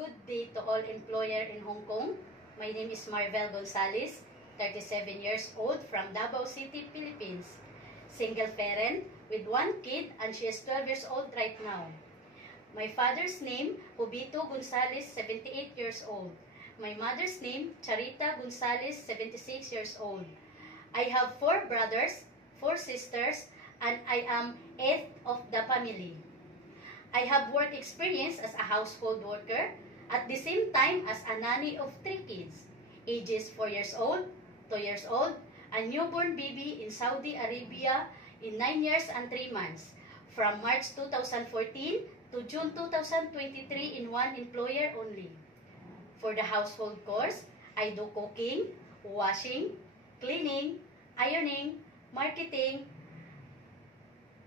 Good day to all employer in Hong Kong. My name is Marvel Gonzalez, 37 years old from Davao City, Philippines. Single parent with one kid and she is 12 years old right now. My father's name, Jubito Gonzalez, 78 years old. My mother's name, Charita Gonzalez, 76 years old. I have 4 brothers, 4 sisters, and I am 8th of the family. I have work experience as a household worker, at the same time as a nanny of 3 kids, ages 4 years old, 2 years old, a newborn baby in Saudi Arabia in 9 years and 3 months, from March 2014 to June 2023 in one employer only. For the household chores, I do cooking, washing, cleaning, ironing, marketing,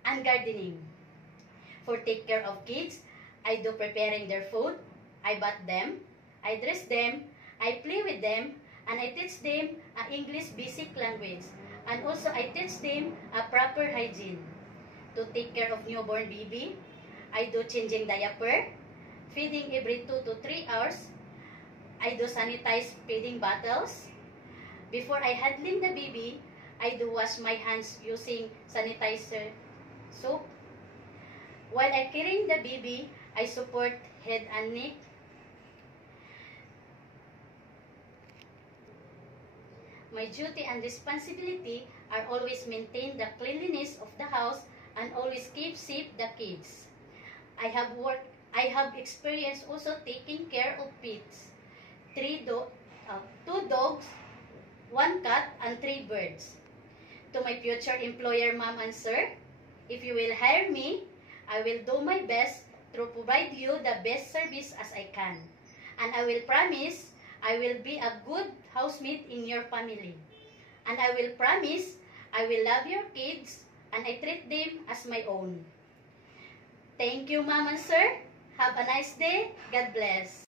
and gardening. For take care of kids, I do preparing their food, I bath them, I dress them, I play with them, and I teach them English basic language. And also I teach them a proper hygiene. To take care of newborn baby, I do changing diaper, feeding every 2 to 3 hours. I do sanitize feeding bottles. Before I handling the baby, I do wash my hands using sanitizer soap. While I carrying the baby, I support head and neck. My duty and responsibility are always maintain the cleanliness of the house and always keep safe the kids. I have experience also taking care of pets. 2 dogs, 1 cat, and 3 birds. To my future employer, ma'am and sir, if you will hire me, I will do my best to provide you the best service as I can. And I will promise I will be a good housemate in your family. And I will promise I will love your kids and I treat them as my own. Thank you, ma'am and sir. Have a nice day. God bless.